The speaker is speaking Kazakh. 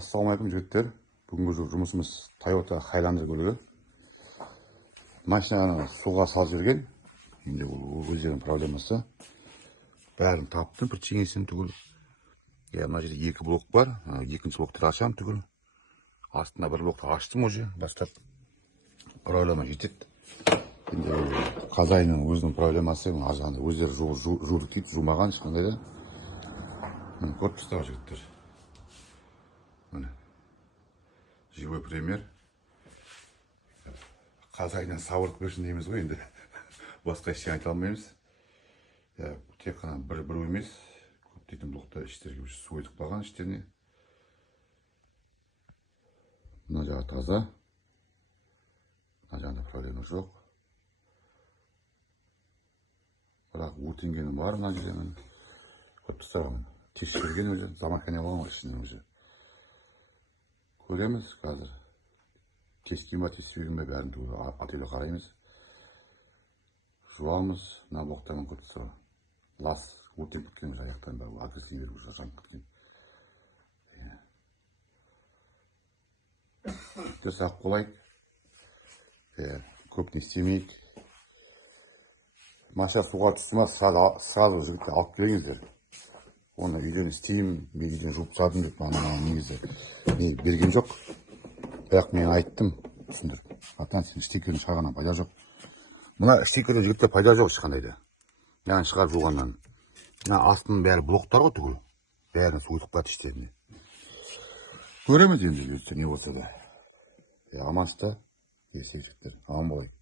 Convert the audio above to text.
Ассалаумағалейкум жігіттер. Бүгінгі жұмысымыз Toyota Highlander көлігі. Машинаны суға салып жіберген. Енді ол өздерінің проблемасы. Бәрін таптым, бір чеңесін түгіл. Мына жерде екі блок бар. Екінші блокты ашам түгіл. Астына бір блокты аштым уже. Бастап проблема жетеді. Енді қазайының өзінің проблемасы. Өздері жудық дейді, жумаған ешқандай да. Көріп тұрсыздар жігіттер. Живой пример. Қазайынан сауырып көрсін дейміз ғой енді. Басқа ештеңе айта алмаймыз. Тек қана бір емес, көптейтін блокта іштерге су өтіп қалған іштеріне. Мына жағы таза. Мына жағында проблема жоқ. Бірақ өртенгені бар мына жерден. Көріп тұрсыздар, тексерген өзі, заманкане болған ғой ішінен өзі. Көреміз қазір. Тескен ба, тескенбеген ба бәрін ателе қараймыз. Жуамыз, мына блоктармен көріп тұрсыздар. Лас өртеніп кеткен аяқтан бәрі агрессивный беріп жанып кеткен. Жасап қолайық. Көп не істемейік. Машина суға түсті ма, сразу жігітті алып келіңіздер. Оны үйден істеймін, мен үйден жуып тастадым деп негізі берген жоқ. Бірақ мен айттым, түсіндіріп. Атан сен штикерін шығарғаннан пайда жоқ. Мына штикерден жігітте пайда жоқ ешқандай да. Яғни шығарып жуғаннан. Мына астының бәрі блоктар ғой түгіл. Бәрін су өтіп қалды іштеріне. Көреміз енді не болса да. Амансыздар, жігіттер, аман болайық.